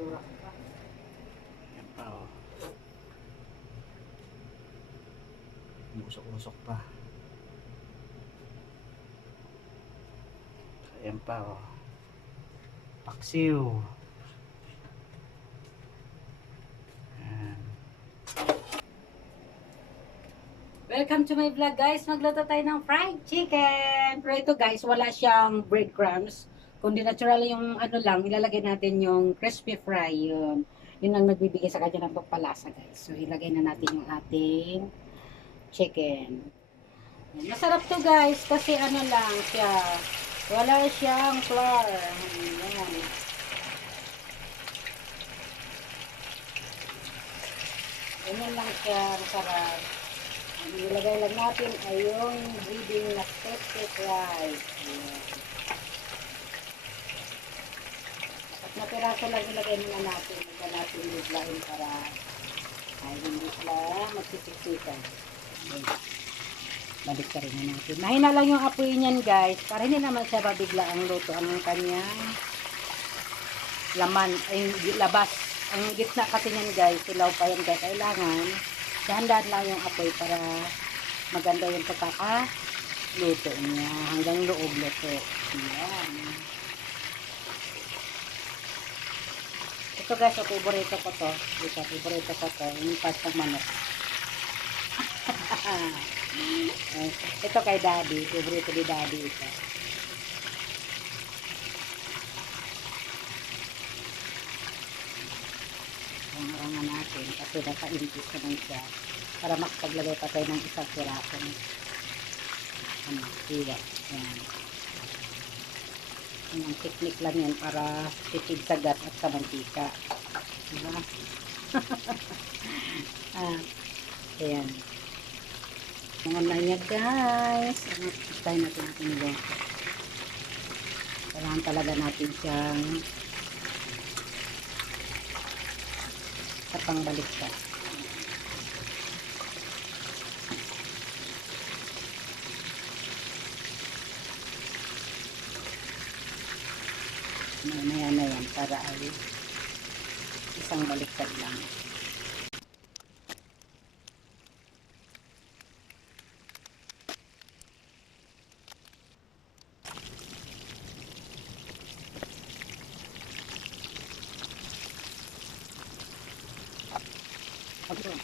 Tura pa. Yan pa oh. Usok-usok pa. Ayan pa oh. Paksiw. Ayan. Welcome to my vlog guys. Magluto tayo ng fried chicken. Pero ito guys, wala siyang breadcrumbs. Kundi natural yung ano lang, ilalagay natin yung crispy fry yun. Yun ang nagbibigay sa kanya ng pagpalasa guys. So ilagay na natin yung ating chicken. Masarap to guys kasi ano lang siya. Wala siyang flour. Ayan. Ganyan lang siya, masarap. Ang ilagay lang natin ay yung breading na crispy fry. Ayan. At na piraso lang ilagay muna natin. Huwag natin biglain para ay hindi sila magsisiksikan. Balik ka rin na natin. Mahina lang yung apoy niyan guys. Para hindi naman siya mabigla ang luto. Ang kanyang laman, ay labas. Ang gitna kasi niyan guys. Ilaw pa yan guys. Kailangan dahan-dahan lang yung apoy para maganda yung pagkakaluto niya. Hanggang loob luto. Yan. Ito guys, so favorito ko to. Ito, favorito ko to. Yung pastang manok. Ito kay daddy. Favorito ni daddy ito. Rangan natin. Kasi naka-impis naman siya. Para makapaglagay pa tayo ng isang piraso. Ano, iya. Yan. Ang technique lang yan para tipid sa gas at sa mantika. Diba? Ayan. Mga na niya guys. Try natin ating loto. Kailangan talaga natin siyang sa pangbaliktad. Mamaya na yan para ay isang baliktad lang. Okay.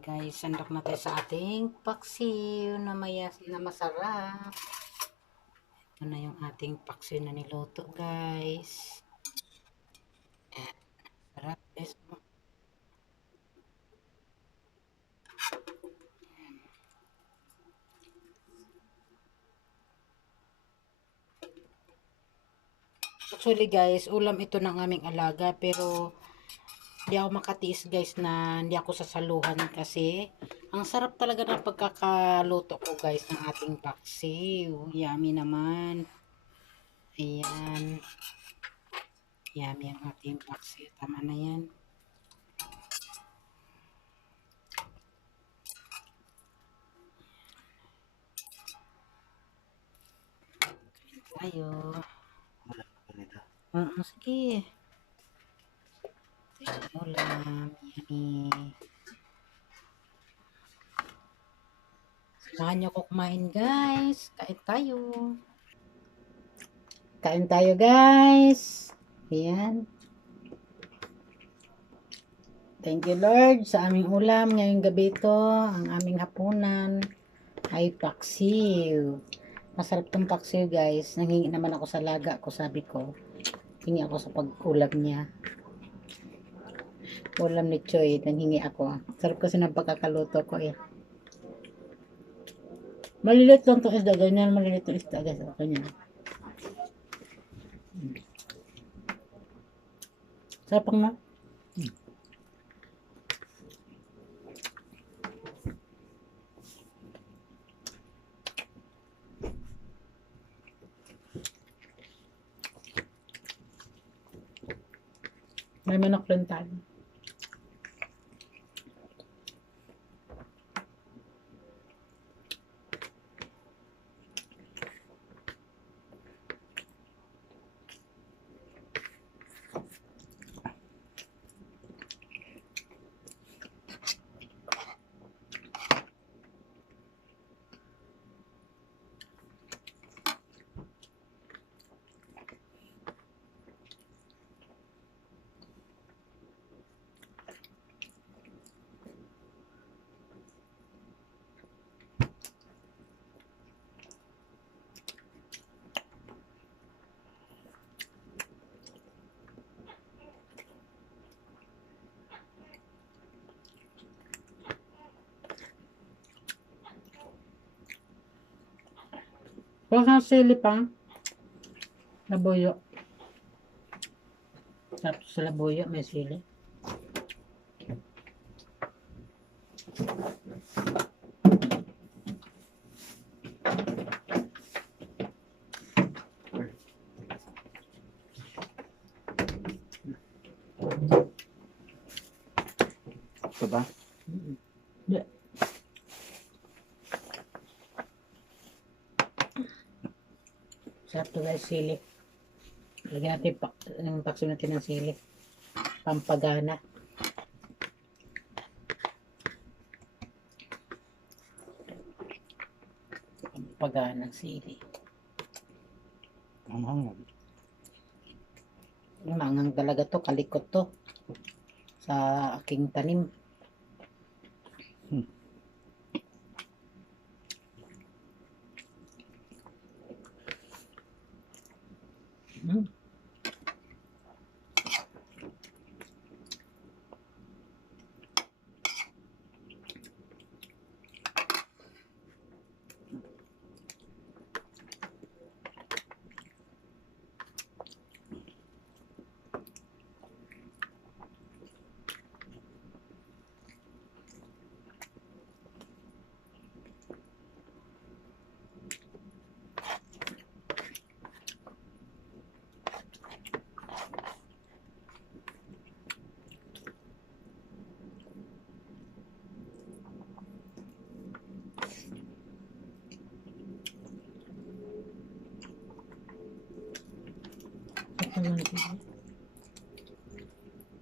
Guys, sandok na tayo sa ating paksiw na mayasin na masarap. Ito na yung ating paksiw na niluto guys. Sarap guys. Actually guys, ulam ito ng aming alaga pero hindi ako makatiis guys na hindi ako sasaluhan kasi ang sarap talaga ng pagkakaluto ko guys ng ating paksiw. Yummy naman. Ayan. Yummy ang ating paksiw. Tama na yan. Tayo. Sige. Ulam. Yummy. Samahan niyo ko kumain guys. Kain tayo. Kain tayo guys. Ayan. Thank you Lord sa aming ulam ngayong gabi ito. Ang aming hapunan ay paksiw. Masarap tong paksiw guys. Nanghingi naman ako sa laga ko, sabi ko. Hingi ako sa pag-ulam niya. Ulam ni Choy, nanghingi ako. Sarap kasi ng pagkakaluto ko eh. Malilit lang itong isda. Ganyan malilit itong isda guys. O, ganyan. Sarap nga. May manok rin tayo. Huwag kang sili pang labuyo. Tapos sa labuyo may sili. Ito ba? Yeah. Sarap to guys, sili. Lagyan natin yung pakso natin ng sili. Pampagana. Pampagana ng sili. Ang hanggang. Mangang talaga to, kalikot to. Sa aking tanim. Hmm.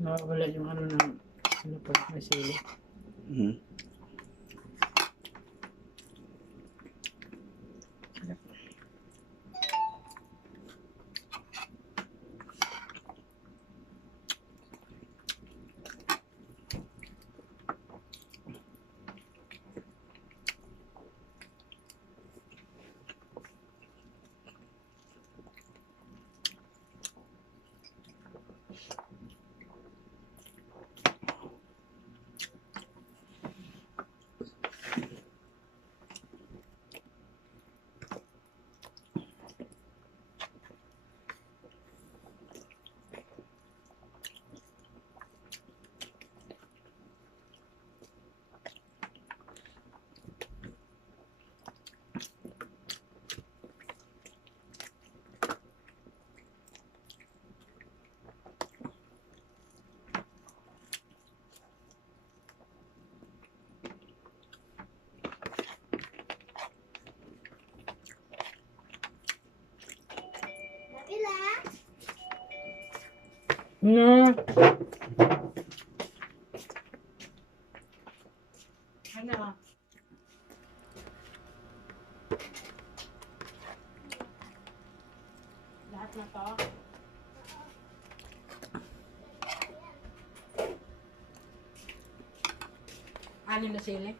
Nawawala yung ano ng ano po, may sili. Hmm. No. Ano? Lahat na to? Anim na sili?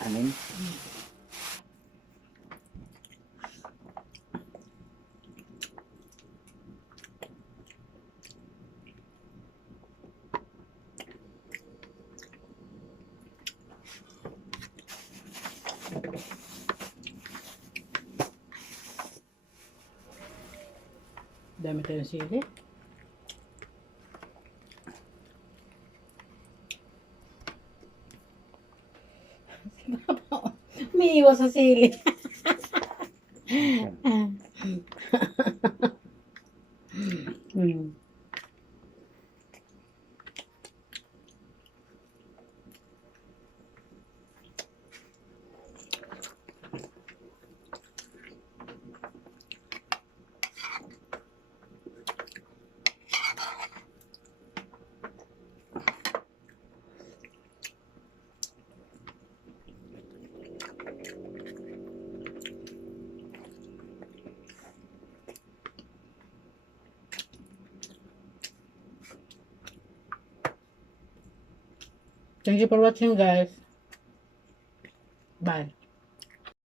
Anin? Dami tayong sili. May iwas sa sili. Mm. Thank you for watching, guys. Bye.